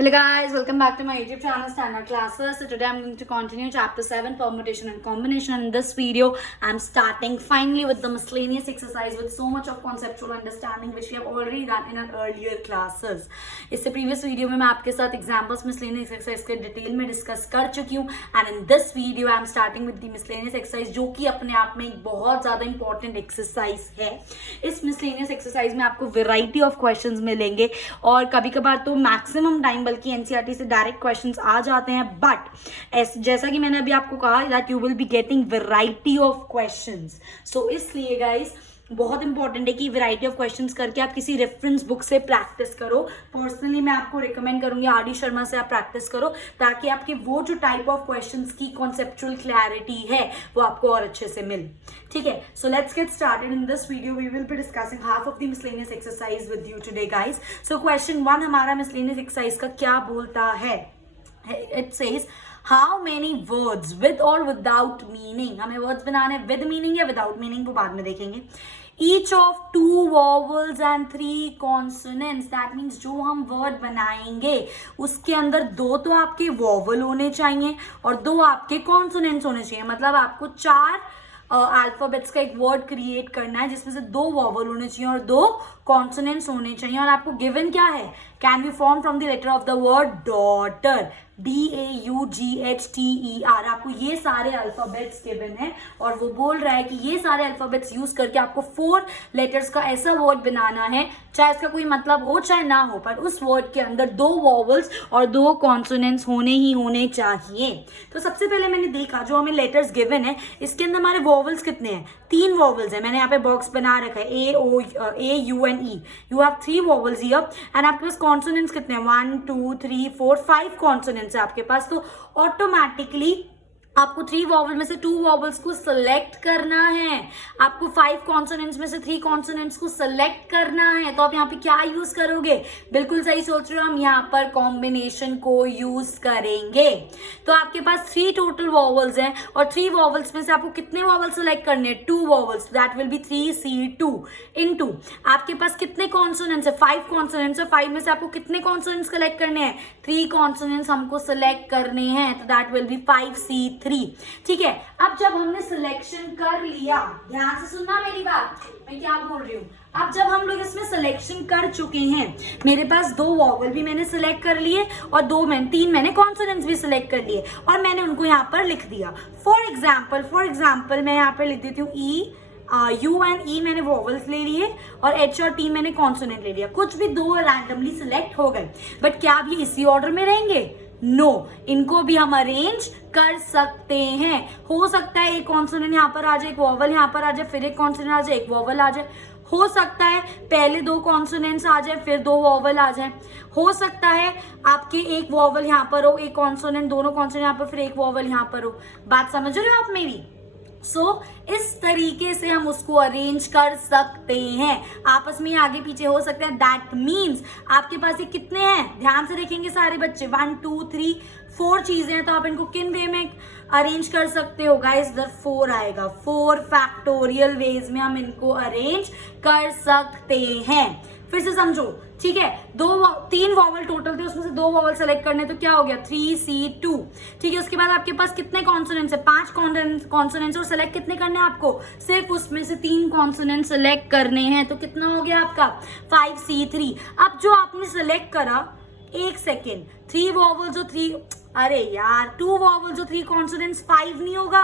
Hello guys, welcome back to my YouTube channel Standard Classes. So today I'm going to continue chapter 7 permutation and combination. In this video I'm starting finally with the miscellaneous exercise with so much of conceptual understanding which we have already done in our earlier classes. इससे previous video में मैं आपके साथ examples miscellaneous exercise के detail में discuss कर चुकी हूँ and in this video I'm starting with the miscellaneous exercise जो कि अपने आप में एक बहुत ज़्यादा important exercise है. इस miscellaneous exercise में आपको variety of questions मिलेंगे और कभी कभार तो maximum time बल्कि एनसीईआरटी से डायरेक्ट क्वेश्चंस आ जाते हैं बट जैसा कि मैंने अभी आपको कहा that you will be getting variety of questions. So इसलिए गाइस बहुत इंपॉर्टेंट है कि वैरायटी ऑफ क्वेश्चंस करके आप किसी रेफरेंस बुक से प्रैक्टिस करो. पर्सनली मैं आपको रिकमेंड करूंगी आर.डी. शर्मा से आप प्रैक्टिस करो ताकि आपके वो जो टाइप ऑफ क्वेश्चंस की कॉन्सेप्चुअल क्लैरिटी है वो आपको और अच्छे से मिले. ठीक है, so let's get started. In this video we will be discussing half of the miscellaneous exercise with you today guys. So question 1 हमारा मिसलेनियस एक्सरसाइज का क्या बोलता है. It says how many words with और विदाउट मीनिंग. हमें words बनाने with meaning या without meaning को बाद में देखेंगे. Each of 2 vowels and 3 consonants. That means जो हम वर्ड बनाएंगे उसके अंदर 2 तो आपके वॉवल होने चाहिए और 2 आपके कॉन्सोनेंट्स होने चाहिए. मतलब आपको 4 अल्फाबेट्स का एक वर्ड क्रिएट करना है जिसमें से 2 वॉवल होने चाहिए और 2 कॉन्सोनेंट्स होने चाहिए. और आपको गिवन क्या है, can be form from the letter of the word daughter, DAUGHTER. आपको ये सारे अल्फाबेट्स गिवन है और वो बोल रहा है कि ये सारे अल्फाबेट्स यूज करके आपको 4 लेटर्स का ऐसा वर्ड बनाना है, चाहे इसका कोई मतलब हो चाहे ना हो, पर उस वर्ड के अंदर 2 वॉवल्स और 2 कॉन्सोनेंट्स होने ही होने चाहिए. तो सबसे पहले मैंने देखा जो हमें लेटर्स गिवन है इसके अंदर हमारे वॉवल्स कितने हैं, 3 वॉवल्स है. मैंने यहाँ पे बॉक्स बना रखा है A-U-N-E. You have 3 vowels here and आपके पास कॉन्सोनेंट्स कितने हैं, 1 2 3 4 5 कॉन्सोनेंट्स है आपके पास. तो ऑटोमेटिकली आपको 3 वॉवल में से 2 वॉवल्स को सिलेक्ट करना है. आपको 5 कॉन्सोनेंट्स में से 3 कॉन्सोनेंट्स को सिलेक्ट करना है. तो आप यहाँ पे क्या यूज करोगे, बिल्कुल सही सोच रहे हो, हम यहाँ पर कॉम्बिनेशन को यूज करेंगे. तो आपके पास 3 टोटल वॉवल्स हैं और 3 वॉवल्स में से आपको कितने वॉवल्स सिलेक्ट करने हैं, 2 vowels. That will be 3C2 into आपके पास कितने कॉन्सोनेंट्स है, 5 कॉन्सोनेंट्स है. 5 में से आपको कितने कॉन्सोनेंट्स कलेक्ट करने हैं, 3 कॉन्सोनेंट्स हमको सिलेक्ट करने हैं. तो दैट विल बी 5C3. ठीक है, अब जब हमने सिलेक्शन कर लिया, ध्यान से सुनना मेरी बात, मैं क्या बोल रही हूँ. अब जब हम लोग इसमें सिलेक्शन कर चुके हैं, मेरे पास 2 वॉवल भी मैंने सिलेक्ट कर लिए और 3 मैंने कॉन्सोनेंट्स भी सिलेक्ट कर लिए और मैंने उनको यहाँ पर लिख दिया. फॉर एग्जाम्पल मैं यहाँ पर लिख देती हूँ U एंड E मैंने वॉवल्स ले लिए और H और T मैंने कॉन्सोनेंट ले लिया. कुछ भी 2 रैंडमली सिलेक्ट हो गए, बट क्या अब ये इसी ऑर्डर में रहेंगे, नो, इनको भी हम अरेंज कर सकते हैं. हो सकता है एक कॉन्सोनेंट यहाँ पर आ जाए, एक वॉवल यहाँ पर आ जाए, फिर एक कॉन्सोनेंट आ जाए, एक वॉवल आ जाए. हो सकता है पहले 2 कॉन्सोनेंट्स आ जाए फिर 2 वॉवल आ जाए. हो सकता है आपके एक वॉवल यहाँ पर हो, एक कॉन्सोनेंट, दोनों कॉन्सोनेंट यहाँ पर, फिर एक वॉवल यहाँ पर हो. बात समझ रहे हो आप मेरी. इस तरीके से हम उसको अरेंज कर सकते हैं. आपस में आगे पीछे हो सकता है. दैट मीन्स आपके पास ये कितने हैं, ध्यान से देखेंगे सारे बच्चे, 1 2 3 4 चीजें हैं. तो आप इनको किन वे में अरेंज कर सकते हो गाइस, इधर 4 आएगा. 4 फैक्टोरियल वेज में हम इनको अरेंज कर सकते हैं. फिर से समझो, ठीक है, 3 वॉवल टोटल थे, उसमें से 2 वॉवल सेलेक्ट करने, तो क्या हो गया 3C2. ठीक है, उसके बाद आपके पास कितने कॉन्सोनेंट्स है, 5 कॉन्सोनेंट्स और सेलेक्ट कितने करने हैं आपको, सिर्फ उसमें से 3 कॉन्सोनेंट सेलेक्ट करने हैं. तो कितना हो गया आपका 5C3. अब जो आपने सेलेक्ट करा, 1 सेकेंड, 3 वॉवल्स और 3, अरे यार 2 वॉवल्स और 3 कॉन्सोनेंट्स 5 नहीं होगा,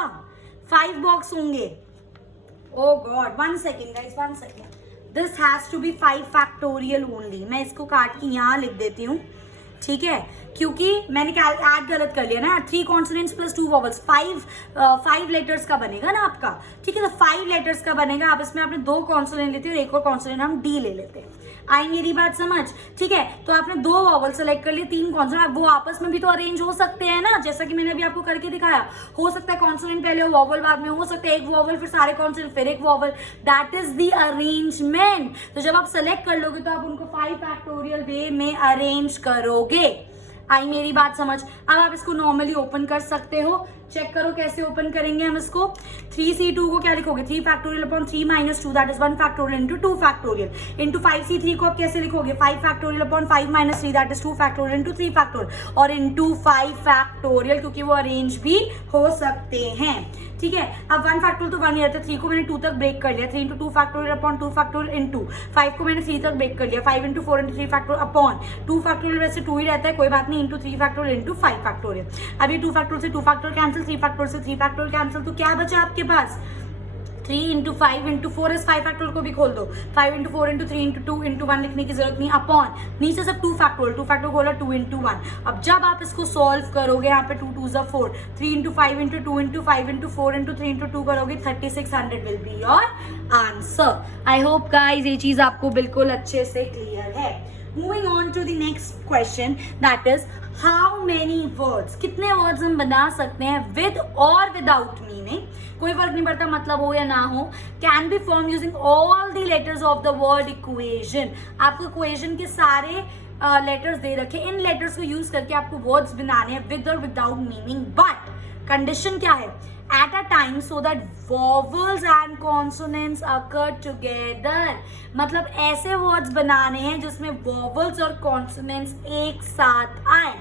5 बॉक्स होंगे. Oh God, 1 second guys, 1 second. This has to be 5 factorial only. मैं इसको काट के यहाँ लिख देती हूँ, ठीक है, क्योंकि मैंने ऐड गलत कर लिया ना. 3 कॉन्सोनेंट्स प्लस 2 वॉवल्स, 5 लेटर्स का बनेगा ना आपका. ठीक है, तो 5 लेटर्स का बनेगा. आप इसमें आपने 2 कॉन्सोनेंट लेते हैं और एक और कॉन्सोनेंट हम D ले लेते हैं. आई मेरी बात समझ. ठीक है, तो आपने 2 वॉवल सेलेक्ट कर लिए, 3 कॉन्सोनेंट, वो आपस में भी तो अरेंज हो सकते हैं ना, जैसा कि मैंने अभी आपको करके दिखाया. हो सकता है कॉन्सोनेंट पहले हो, वॉवल बाद में, हो सकता है एक वॉवल फिर सारे कॉन्सोनेंट फिर एक vowel. That is the arrangement. तो जब आप सेलेक्ट कर लोगे तो आप उनको 5 फैक्टोरियल वे में अरेंज करोगे. आई मेरी बात समझ. अब आप इसको नॉर्मली ओपन कर सकते हो. चेक करो कैसे ओपन करेंगे हम इसको। 3c2 को क्या लिखोगे, 3 factorial upon 3 minus 2 that is 1 factorial into 2 factorial into 5c3 को आप कैसे लिखोगे, 5 factorial upon 5 minus 3 that is 2 factorial into 3 factorial और इंटू 5 फैक्टोरियल, क्योंकि वो अरेंज भी हो सकते हैं। ठीक है, अब 1 फैक्टोरियल तो 1 ही रहता है, 3 को मैंने 2 तक ब्रेक कर लिया, 3 into 2 factorial upon 2 factorial into 5 को मैंने 3 तक ब्रेक कर लिया, 5 into 4 into 3 factorial upon 2 factorial वैसे 2 ही रहता है, कोई बात नहीं, इंटू 3 फैक्टोरियल इंटू 5 फैक्टोरियल। अब ये 2 फैक्टोरियल से 2 फैक्टोरियल कैंसिल, 3 फैक्टोरियल से 3 फैक्टोरियल कैंसिल, तो क्या बचा आपके पास 3 इंटू 5 इंटू 4 इस 5 फैक्टोरियल को भी खोल दो, 5 इंटू 4 इंटू 3 इंटू 2 इंटू 1 लिखने की जरूरत नहीं, अपॉन नीचे सब 2 फैक्टोरियल, 2 फैक्टोरियल खोला 2 इंटू 1। अब जब आप इसको सॉल्व करोगे, यहाँ पे 2 2 ज़ा 4, 3 into 5 into 2 into 5 into 4 into 3 into 2 करोगे 3600 will be your answer. I hope guys ये चीज आपको बिल्कुल अच्छे से क्लियर है। Moving on to the next question that is how many words, कितने वर्ड्स हम बना सकते हैं विद और विदाउट मीनिंग, कोई फर्क नहीं पड़ता मतलब हो या ना हो, can be form using all the letters of the word equation. आपको इक्वेशन के सारे लेटर्स दे रखे, इन लेटर्स को यूज करके आपको वर्ड्स बनाने हैं विद और विदाउट मीनिंग, बट कंडीशन क्या है, at a time so that vowels and consonants occur together। मतलब ऐसे वर्ड्स बनाने हैं जिसमें vowels और consonants एक साथ आए।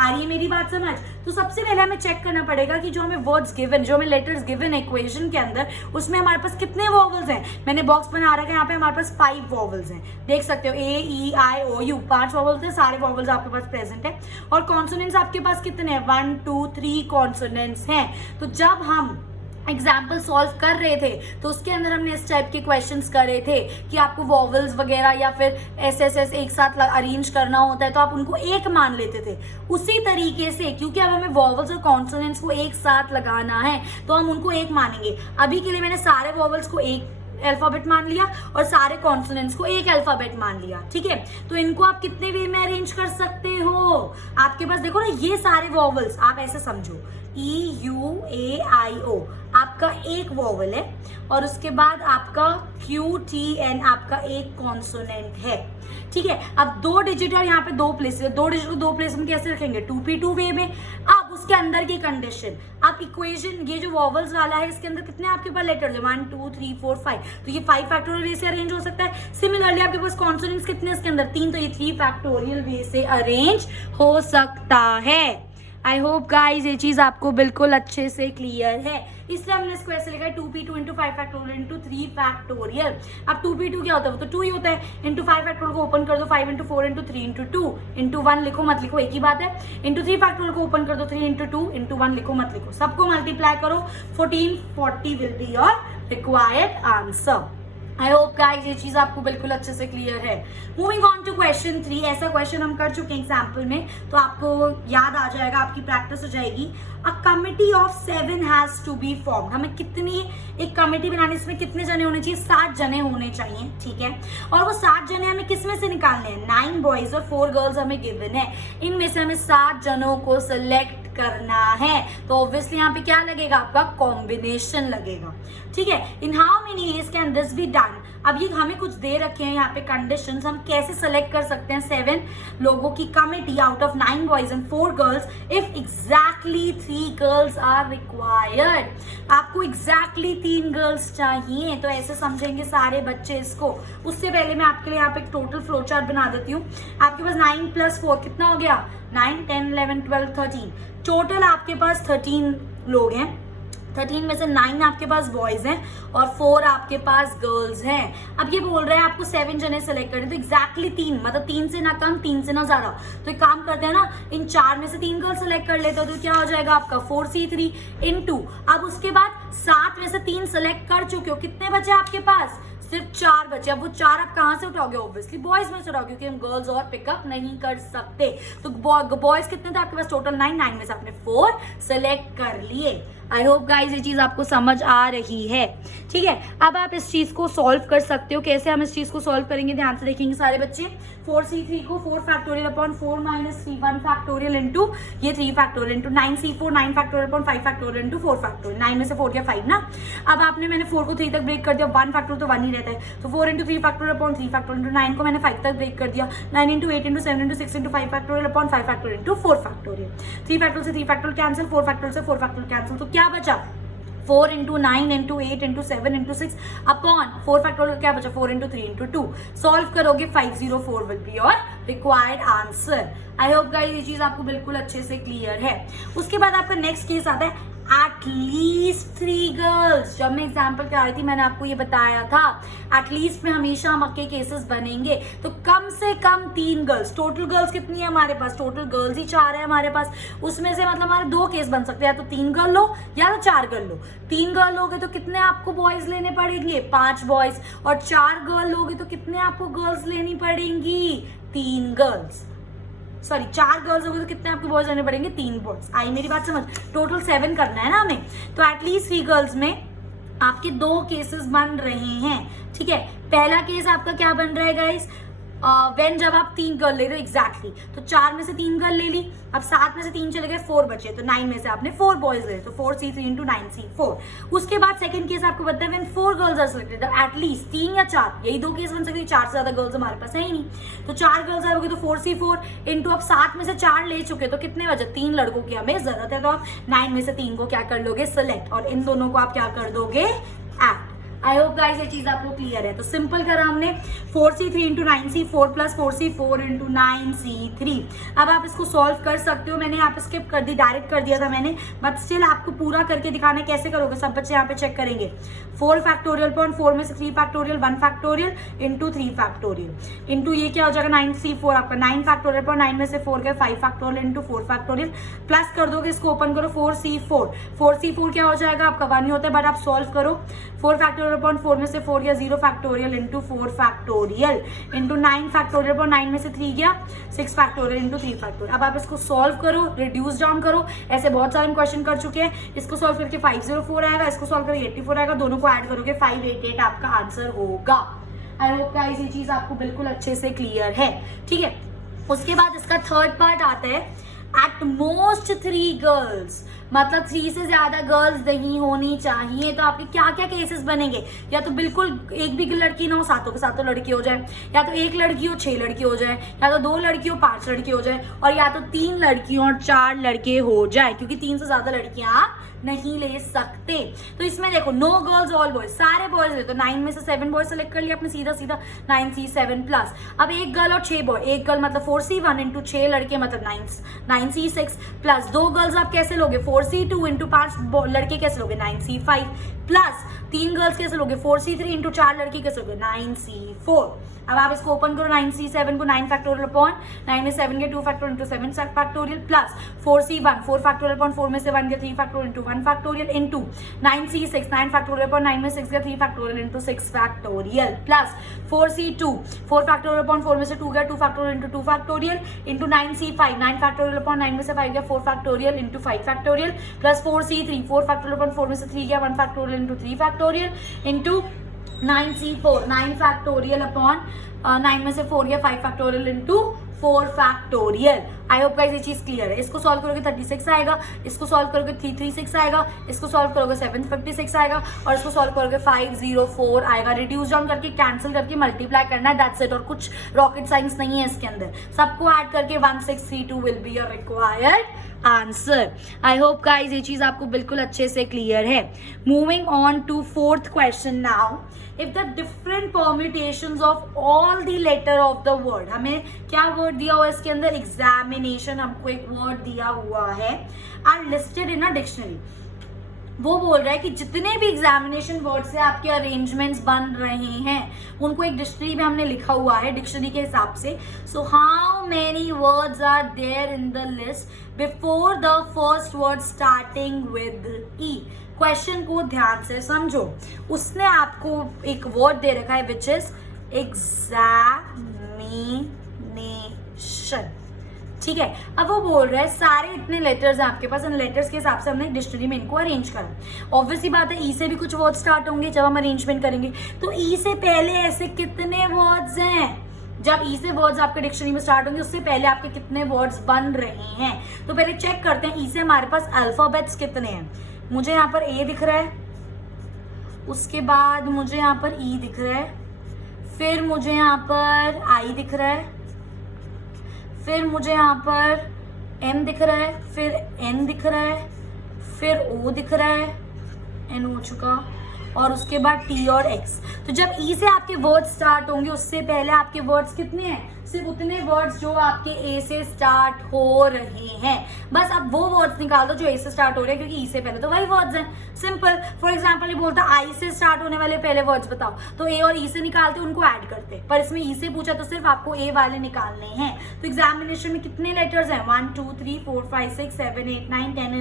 आ रही है मेरी बात समझ? तो सबसे पहले हमें चेक करना पड़ेगा कि जो हमें वर्ड्स गिवन, जो हमें लेटर्स गिवन इक्वेशन के अंदर, उसमें हमारे पास कितने वॉवल्स हैं। मैंने बॉक्स बना रखा है, यहाँ पे हमारे पास 5 वॉवल्स हैं, देख सकते हो A-E-I-O-U 5 वॉवल्स हैं, सारे वॉवल्स आपके पास प्रेजेंट है। और कॉन्सोनेंट्स आपके पास कितने हैं, 1 2 3 कॉन्सोनेंट्स हैं। तो जब हम एग्जाम्पल सॉल्व कर रहे थे तो उसके अंदर हमने इस टाइप के क्वेश्चंस करे थे कि आपको वॉवल्स वगैरह या फिर एस एक साथ अरेंज करना होता है तो आप उनको एक मान लेते थे। उसी तरीके से क्योंकि अब हमें वॉवल्स और कॉन्सोनेंट्स को एक साथ लगाना है तो हम उनको एक मानेंगे। अभी के लिए मैंने सारे वॉवल्स को एक अल्फाबेट मान लिया और सारे कॉन्सोनेंट्स को एक अल्फाबेट मान लिया। ठीक है, तो इनको आप कितने वे में अरेंज कर सकते हो। आपके पास देखो ना, ये सारे वॉवल्स आप ऐसे समझो, E-U-A-I-O आपका एक वॉवल है और उसके बाद आपका Q-T-N आपका एक कॉन्सोनेंट है। ठीक है, अब 2 डिजिट और यहाँ पे 2 प्लेस, 2 डिजिट को 2 प्लेस में कैसे रखेंगे, 2P2 वे में। अब उसके अंदर की कंडीशन, आप इक्वेशन, ये जो वॉवल्स वाला है इसके अंदर कितने आपके पास लेटर्स है, 1 2 3 4 5, तो ये 5 फैक्टोरियल वे से अरेंज हो सकता है। सिमिलरली आपके पास कॉन्सोनेंट्स कितने इसके अंदर, 3, तो ये 3 फैक्टोरियल वे से अरेंज हो सकता है। आई होप गाइज ये चीज आपको बिल्कुल अच्छे से क्लियर है, इसलिए हमने इसको ऐसे लिखा है 2P2 into 5 factorial into 3 factorial. अब 2P2 क्या होता है, वो तो 2 ही होता है, इंटू 5 फैक्टोरियल को ओपन कर दो, 5 इंटू 4 इंटू 3 इंटू 2 इंटू 1 लिखो मत लिखो एक ही बात है, इंटू 3 फैक्टोरियल को ओपन कर दो, 3 इंटू 2 इंटू 1 लिखो मत लिखो, सबको मल्टीप्लाई करो, 1440 will be your required answer. I hope guys ये चीज आपको बिल्कुल अच्छे से क्लियर है। मूविंग ऑन टू क्वेश्चन 3, ऐसा क्वेश्चन हम कर चुके हैं एग्जाम्पल में तो आपको याद आ जाएगा, आपकी प्रैक्टिस हो जाएगी। A committee of 7 has to be formed, हमें कितनी एक कमिटी बनानी, इसमें कितने जने होने चाहिए, 7 जने होने चाहिए। ठीक है, और वो 7 जने हमें किसमें से निकालने हैं, 9 बॉयज और 4 गर्ल्स हमें गिवन है, इनमें से हमें 7 जनों को सिलेक्ट करना है। तो ऑब्वियसली यहाँ पे क्या लगेगा, आपका कॉम्बिनेशन लगेगा। ठीक है, in how many ways can this be done. अब ये हमें कुछ दे रखे हैं यहाँ पे कंडीशंस, हम कैसे सेलेक्ट कर सकते हैं 7 लोगों की committee out of 9 boys and 4 girls if exactly 3 girls are required. आपको एग्जैक्टली 3 गर्ल्स चाहिए, तो ऐसे समझेंगे सारे बच्चे इसको। उससे पहले मैं आपके लिए यहाँ पे एक टोटल फ्लो चार्ट बना देती हूँ। आपके पास 9 + 4 कितना हो गया, 9 10 11 12 13, टोटल आपके पास 13 लोग हैं। 13 में से 9 आपके पास बॉयज हैं और 4 आपके पास गर्ल्स हैं। अब ये बोल रहे हैं आपको 7 जने सेलेक्ट करने, तो एग्जैक्टली 3, मतलब 3 से ना कम 3 से ना ज्यादा। तो एक काम करते हैं ना, इन 4 में से 3 गर्ल्स सेलेक्ट कर लेते हो तो क्या हो जाएगा आपका 4C3 इंटू, अब उसके बाद 7 में से 3 सेलेक्ट कर चुके हो, कितने बचे आपके पास, सिर्फ 4 बचे। अब वो 4 आप कहाँ से उठाओगे, ऑब्वियसली बॉयज में से उठाओगे क्योंकि हम गर्ल्स और पिकअप नहीं कर सकते। तो बॉयज कितने थे आपके पास, टोटल 9 में से आपने 4 सेलेक्ट कर लिए। आई होप गाइज ये चीज आपको समझ आ रही है, ठीक है। अब आप इस चीज को सॉल्व कर सकते हो। कैसे हम इस चीज को सॉल्व करेंगे, ध्यान से देखेंगे सारे बच्चे। 4c3 को 4 factorial upon 4 minus 3 1 factorial into ये 3 factorial into 9c4 9 factorial upon 5 factorial into 4 factorial. 9 में से 4 गया 5 ना। अब मैंने 4 को 3 तक ब्रेक कर दिया, 1 फैक्टोरियल तो 1 ही रहता है, तो 4 into 3 factorial upon 3 factorial into 9 को मैंने 5 तक ब्रेक कर दिया, 9 into 8 into 7 into 6 into 5 factorial upon 5 factorial into 4 factorial. 3 factorial से 3 फैक्टोरियल कैंसिल, 4 फैक्टोरियल से 4 फैक्टोरियल कैंसिल, तो क्या बचा 4 into 9 into 8 into 7 into 6 upon 4 factorial क्या बचा 4 इंटू 3 इंटू 2। सॉल्व करोगे 504 will be your required answer. I hope guys ये चीज आपको बिल्कुल अच्छे से क्लियर है। उसके बाद आपका नेक्स्ट केस आता है एटलीस्ट 3 गर्ल्स। जब मैं एग्जाम्पल करा रही थी मैंने आपको ये बताया था एटलीस्ट में हमेशा हम के केसेस बनेंगे, तो कम से कम 3 गर्ल्स। टोटल गर्ल्स कितनी है हमारे पास, टोटल गर्ल्स ही 4 है हमारे पास, उसमें से मतलब हमारे 2 केस बन सकते हैं, या तो 3 गर्ल लो या तो 4 गर्ल लो। 3 गर्ल लोगे तो कितने आपको बॉयज लेने पड़ेंगे, 5 बॉयज, और 4 गर्ल लोगे तो कितने आपको गर्ल्स लेनी पड़ेंगी, 3 गर्ल्स। सॉरी 4 गर्ल्स होगी तो कितने आपके बॉयज लेने पड़ेंगे, 3 बॉयज। आई मेरी बात समझ, टोटल 7 करना है ना हमें, तो एटलीस्ट 3 गर्ल्स में आपके 2 केसेस बन रहे हैं, ठीक है। पहला केस आपका क्या बन रहा है गाइस, वेन जब आप 3 गर्ल ले रहे हो एग्जैक्टली, तो 4 में से 3 गर्ल ले ली, अब 7 में से 3 चले गए, 4 बचे, तो 9 में से आपने 4 बॉयज ले, तो 4c3 इंटू 9c4। उसके बाद सेकंड केस आपको बताया when 4 girls are selected, at least 3 या 4, यही 2 केस बन सकते हैं, 4 से ज्यादा गर्ल्स हमारे पास है ही नहीं, तो 4 गर्ल्स आओगे तो 4c4 इंटू, अब 7 में से 4 ले चुके, तो कितने बचे, 3 लड़कों की हमें जरूरत है, तो आप 9 में से 3 को क्या कर लोगे, सिलेक्ट, और इन दोनों को आप क्या कर दोगे, ऐड। आई होप गाइस ये चीज आपको क्लियर है। तो सिंपल करा हमने 4c3 into 9c4 plus 4c4 into 9c3। अब आप इसको सॉल्व कर सकते हो, मैंने यहाँ पे स्किप कर दी, डायरेक्ट कर दिया था मैंने, बट स्टिल आपको पूरा करके दिखाना है। कैसे करोगे, सब बच्चे यहाँ पे चेक करेंगे। 4 फैक्टोरियल पॉइंट 4 में से 3 factorial 1 factorial into 3 factorial into ये क्या हो जाएगा 9c4 आपका 9 फैक्टोरियल पॉइंट 9 में से 4 गए 5 फैक्टोरियल इंटू 4 फैक्टोरियल प्लस कर दोगे, इसको ओपन करो 4c4 क्या हो जाएगा आपका 1 ही होता है, बट आप सॉल्व करो 4 फैक्टोरियल अपॉन 4 में से 4 गया 0 factorial into 4 factorial into 9 factorial upon 9 में से 3 गया 6 फैक्टोरियल इंटू 3 फैक्टोरियल। अब आप इसको सॉल्व करो, रिड्यूस डाउन करो, ऐसे बहुत सारे क्वेश्चन कर चुके हैं। इसको सॉल्व करके 504 आएगा, इसको सॉल्व करके 84 आएगा, दोनों को ऐड करोगे 588 आपका आंसर होगा। आई होप गाइस ये चीज आपको बिल्कुल अच्छे से क्लियर है, ठीक है। उसके बाद इसका थर्ड पार्ट आता है एट मोस्ट 3 गर्ल्स, मतलब 3 से ज्यादा गर्ल्स नहीं होनी चाहिए। तो आपके क्या क्या केसेस बनेंगे, या तो बिल्कुल एक भी लड़की ना हो, सातों के सातों लड़की हो जाए, या तो एक लड़की हो 6 लड़की हो जाए, या तो 2 लड़की हो 5 लड़की हो जाए, और या तो 3 लड़कियों और 4 लड़के हो जाए, क्योंकि 3 से ज्यादा लड़कियां नहीं ले सकते। तो इसमें देखो नो गर्ल्स ऑल बॉयज, सारे बॉयज ले, तो 9 में से 7 बॉयज सेलेक्ट कर लिया आपने सीधा सीधा 9c7 प्लस। अब एक गर्ल और 6 बॉय, एक गर्ल मतलब 4c1 इंटू 6 लड़के मतलब 9c6 प्लस 2 गर्ल्स आप कैसे लोगे 4c2 इंटू 5 लड़के कैसे लोगे 9c5 प्लस 3 गर्ल्स कैसे लोगे 4c3 इंटू 4 लड़के कैसे लोगे 9c4। अब आप इसको ओपन करो 9c7 को 9 फैक्टोरियल अपॉन 9 में 7 के 2 factorial into 7 factorial plus 4c1 4 factorial upon 4 में से 1 गया 3 factorial into 1 factorial into 9c6 9 factorial upon 9 में 6 गया 3 factorial into 6 factorial plus 4c2 4 factorial upon 4 में से 2 गया 2 factorial into 2 factorial into 9c5 9 factorial upon 9 में से 5 गया 4 factorial into 5 factorial plus 4c3 4 factorial upon 4 में से 3 गया 1 factorial into 3 factorial into 9c4 9 factorial upon 9 में से 4 गया 5 फैक्टोरियल इंटू 4 फैक्टोरियल। आई होप गाइस ये चीज क्लियर है। इसको सॉल्व करोगे 36 आएगा, इसको सॉल्व करोगे 336 आएगा, इसको सॉल्व करोगे 756 आएगा, और इसको सॉल्व करोगे 504 आएगा। रिड्यूस डाउन करके कैंसिल करके मल्टीप्लाई करना है, दैट्स इट। और कुछ रॉकेट साइंस नहीं है इसके अंदर, सबको ऐड करके 1632 will be your required answer. I hope guys ये चीज आपको बिल्कुल अच्छे से क्लियर है। Moving on to 4th question now. If the different permutations of all the letter of the word, हमें क्या वर्ड दिया हुआ है इसके अंदर, एग्जामिनेशन हमको एक वर्ड दिया हुआ है, are listed in a dictionary. वो बोल रहा है कि जितने भी एग्जामिनेशन वर्ड से आपके अरेंजमेंट्स बन रहे हैं उनको एक डिक्शनरी में हमने लिखा हुआ है, डिक्शनरी के हिसाब से। So how many words are there in the list before the first word starting with E. Question को ध्यान से समझो। उसने आपको एक वर्ड दे रखा है विच इज एग्जामिनेशन, ठीक है। अब वो बोल रहा है सारे इतने लेटर्स हैं आपके पास, इन लेटर्स के हिसाब से हमने डिक्शनरी में इनको अरेंज करा। ऑब्वियसली बात है ई से भी कुछ वर्ड स्टार्ट होंगे जब हम अरेंजमेंट करेंगे, तो ई से पहले ऐसे कितने वर्ड्स हैं, जब ई से वर्ड्स आपके डिक्शनरी में स्टार्ट होंगे उससे पहले आपके कितने वर्ड्स बन रहे हैं। तो पहले चेक करते हैं ई से हमारे पास अल्फाबेट्स कितने हैं। मुझे यहाँ पर ए दिख रहा है, उसके बाद मुझे यहाँ पर ई दिख रहा है, फिर मुझे यहाँ पर आई दिख रहा है, फिर मुझे यहाँ पर एम दिख रहा है, फिर एन दिख रहा है, फिर ओ दिख रहा है, एन हो चुका, और उसके बाद टी और एक्स। तो जब ई से आपके वर्ड्स स्टार्ट होंगे उससे पहले आपके वर्ड्स कितने हैं, सिर्फ उतने वर्ड्स जो आपके ए से स्टार्ट हो रहे हैं। बस अब वो वर्ड्स निकाल दो जो ए से स्टार्ट हो रहे हैं, क्योंकि ई से पहले तो वही वर्ड्स हैं। सिंपल। फॉर एग्जांपल ये बोलता आई से स्टार्ट होने वाले पहले वर्ड्स बताओ, तो ए और ई से निकालते उनको ऐड करते, पर इसमें ई से पूछा तो सिर्फ आपको ए वाले निकालने हैं। तो एग्जामिनेशन में कितने लेटर्स हैं, 1 2 3 4 5 6 7 8 9 10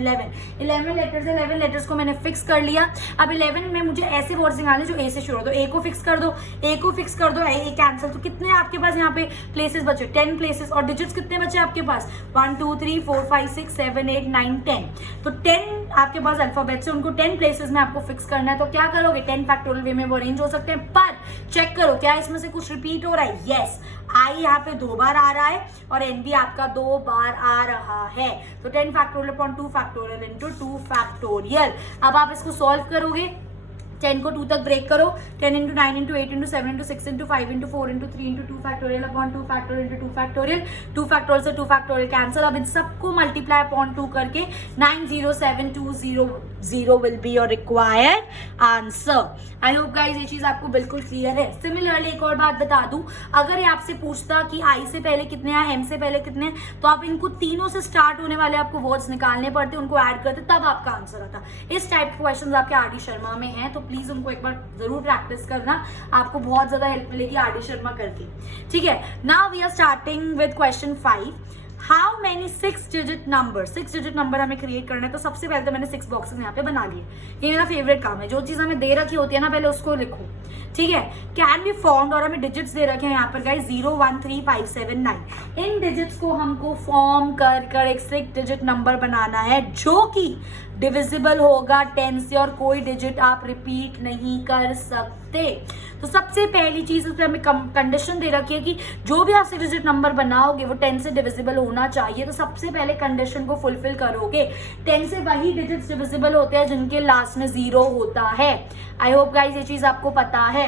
11 लेटर्स है। 11 लेटर्स को मैंने फिक्स कर लिया। अब 11 में मुझे ऐसे वर्ड्स निकालने जो ए से शुरू हो, तो ए को फिक्स कर दो, ए को फिक्स कर दो, ए कैंसिल। तो कितने आपके पास यहाँ पे प्लेसेस बचे, 10 प्लेसेस। और डिजिट्स कितने बचे आपके पास, 1 2 3 4 5 6 7 8 9 10। तो 10 आपके पास अल्फाबेट्स है, उनको 10 प्लेसेस में आपको फिक्स करना है। तो क्या करोगे, 10 फैक्टोरियल वे में वो अरेंज हो सकते हैं, पर चेक करो क्या इसमें से कुछ रिपीट हो रहा है। यस, आई यहाँ पे 2 बार आ रहा है और एन भी आपका 2 बार आ रहा है। तो 10 factorial upon 2 factorial into 2 factorial. अब आप इसको सॉल्व करोगे, 10 को 2 तक ब्रेक करो, 10 into 9 into 8 into 7 into 6 into 5 into 4 into 3 into 2 factorial upon 2 factorial into 2 factorial. 2 factorial से 2 फैक्टोरियल कैंसिल। अब इन सबको मल्टीप्लाई अपॉन 2 करके 90720 will be your required answer. I hope guys ये चीज आपको बिल्कुल क्लियर है। सिमिलरली एक और बात बता दूं, अगर ये आपसे पूछता कि आई से पहले कितने हैं, एम से पहले कितने हैं, तो आप इनको तीनों से स्टार्ट होने वाले आपको वर्ड्स निकालने पड़ते, उनको ऐड करते, तब आपका आंसर आता। इस टाइप के क्वेश्चंस आपके आर.डी. शर्मा में हैं, तो प्लीज उनको एक बार जरूर प्रैक्टिस करना, आपको बहुत ज्यादा हेल्प मिलेगी आर.डी. शर्मा करके। ठीक है, now we are starting with question 5। How many 6 digit number, 6 digit number हमें क्रिएट करना है। तो सबसे पहले तो मैंने 6 बॉक्सेस यहाँ पे बना लिए। ये मेरा फेवरेट काम है, जो चीज हमें दे रखी होती है ना पहले उसको लिखो। ठीक है, कैन बी फाउंड, और हमें डिजिट्स दे रखे हैं यहाँ पर गाइस 0 1 3 5 7 9। इन डिजिट्स को हमको फॉर्म कर एक 6 डिजिट नंबर बनाना है जो कि डिविजिबल होगा 10 से, और कोई डिजिट आप रिपीट नहीं कर सकते। तो सबसे पहली चीज उसमें हमें कंडीशन दे रखी है कि जो भी आप 6 डिजिट नंबर बनाओगे वो 10 से डिविजिबल होना चाहिए। तो सबसे पहले कंडीशन को फुलफिल करोगे। 10 से वही डिजिट्स डिविजिबल होते हैं जिनके लास्ट में 0 होता है। आई होप गाइस ये चीज आपको पता है,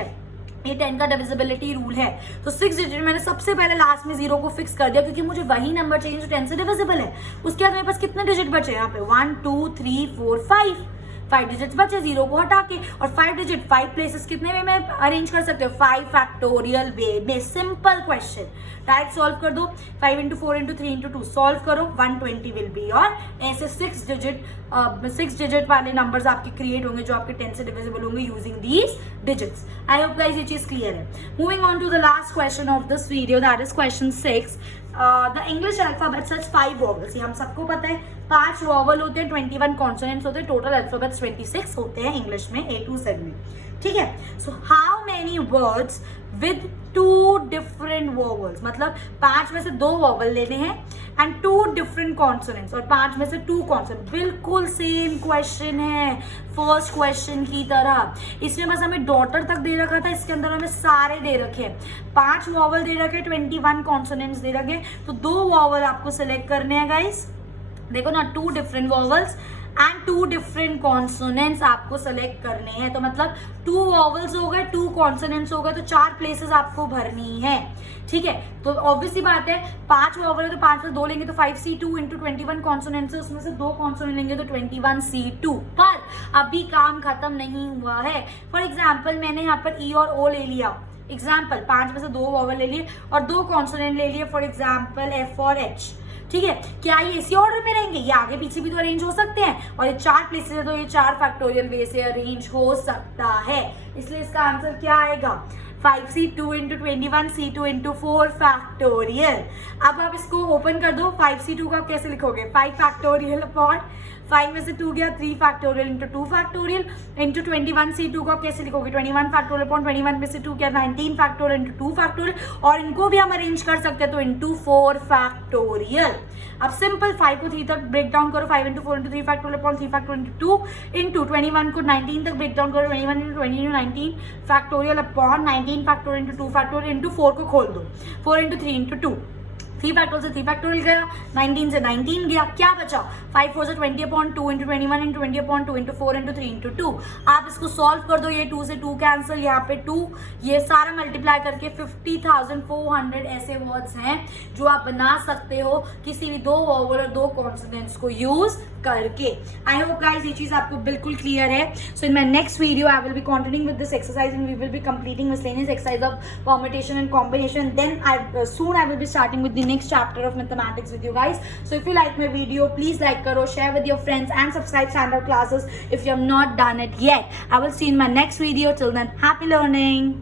ये 10 का डिविजिबिलिटी रूल है। तो 6 डिजिट मैंने सबसे पहले लास्ट में 0 को फिक्स कर दिया, क्योंकि मुझे वही नंबर चाहिए जो 10 से डिविजिबल है। उसके बाद मेरे पास कितने डिजिट बचे यहाँ पे, 1 2 3 4 5 डिजिट्स बचे 0 को हटा के। और 5 डिजिट 5 प्लेसेस कितने वे में अरेंज कर सकते हो, 5 फैक्टोरियल वे में। सिंपल क्वेश्चन, डायरेक्ट सॉल्व कर दो। 5 इंटू 4 इंटू 3 इंटू 2 सॉल्व करो, 120 विल बी। और ऐसे 6 डिजिट वाले नंबर्स आपके क्रिएट होंगे जो आपके 10 से डिविजिबल होंगे using these digits. I hope guys ये चीज क्लियर है। Moving on to the last question of this video, that is question 6। The English alphabets has 5 vowels. ये हम सबको पता है, 5 वॉवल होते हैं, 21 कॉन्सोनेंट्स होते हैं, टोटल अल्फाबेट्स 26 होते हैं इंग्लिश में, A to Z में। ठीक है, सो how many words with 2 different vowels, मतलब 5 में से 2 वॉवल लेने हैं एंड 2 डिफरेंट कॉन्सोनेंट्स, और 5 में से 2 कॉन्सोनेंट। बिल्कुल सेम क्वेश्चन है फर्स्ट क्वेश्चन की तरह। इसमें बस हमें डॉटर तक दे रखा था, इसके अंदर हमें सारे दे रखे हैं। 5 वॉवल दे रखे, 21 कॉन्सोनेंट्स दे रखे, तो 2 वॉवल आपको सिलेक्ट करने हैं गाइस। देखो ना, 2 different vowels and 2 different consonants आपको सेलेक्ट करने हैं। तो मतलब 2 वॉवल्स हो गए, 2 कॉन्सोनेंट्स हो गए, तो 4 प्लेसेस आपको भरनी है। ठीक है, तो ऑब्वियसली बात है 5 वॉवल है तो 5 में 2 लेंगे तो 5C2 इंटू 21 कॉन्सोनेंट्स है, उसमें से 2 कॉन्सोनेंट लेंगे तो 21C2। पर अभी काम खत्म नहीं हुआ है। फॉर एग्जाम्पल मैंने यहाँ पर E और O ले लिया, एग्जाम्पल 5 में से 2 वॉवल ले लिए और 2 कॉन्सोनेंट ले लिए, फॉर एग्जाम्पल F और H। ठीक है, क्या ये इसी ऑर्डर में रहेंगे, ये आगे पीछे भी तो अरेंज हो सकते हैं, और ये 4 प्लेसेस है तो ये 4 फैक्टोरियल वे से अरेंज हो सकता है। इसलिए इसका आंसर क्या आएगा, 5c2 into 21c2 into 4 factorial. अब आप इसको ओपन कर दो, 5c2 को आप कैसे लिखोगे, 5 फैक्टोरियल अपॉन 5 में से 2 गया 3 factorial into 2 factorial into 21c2 को आप कैसे लिखोगे, 21 फैक्टोरियल अपॉन 21 में से 2 क्या 19 फैक्टोरियल इंटू 2 फैक्टोरियल, और इनको भी हम अरेंज कर सकते हैं तो इंटू 4 फैक्टोरियल। अब सिंपल 5 को 3 तक ब्रेक डाउन करो, 5 into 4 into 3 factorial upon 3 factorial into 2 into 21 को 19 तक ब्रेक डाउन करो, 21 into 20 into 19 factorial upon 19 factorial into 2 factorial into 4 को खोल दो, 4 इंटू 3 इंटू 2, 3 फैक्टोरियल से 3 फैक्टोरियल गया, 19 से 19 गया, क्या बचा 5 4 से 20 upon 2 into 21 into 20 upon 2 into 4 into 3 into 2। आप इसको सॉल्व कर दो, ये 2 से 2 कैंसिल, यहाँ पे 2, ये सारा मल्टीप्लाई करके 50,400 ऐसे वर्ड्स हैं जो आप बना सकते हो किसी भी 2 वोवेल और 2 कॉन्सोनेंट्स को यूज करके। आई होप गाइस ये चीज आपको बिल्कुल क्लियर है। So in my next video I will be continuing with this exercise and we will be completing miscellaneous exercise of permutation and combination, then soon I will be starting with the next chapter of mathematics with you guys. So if you like my video, please like karo, share with your friends and subscribe standard classes if you have not done it yet. I will see you in my next video. Till then, happy learning.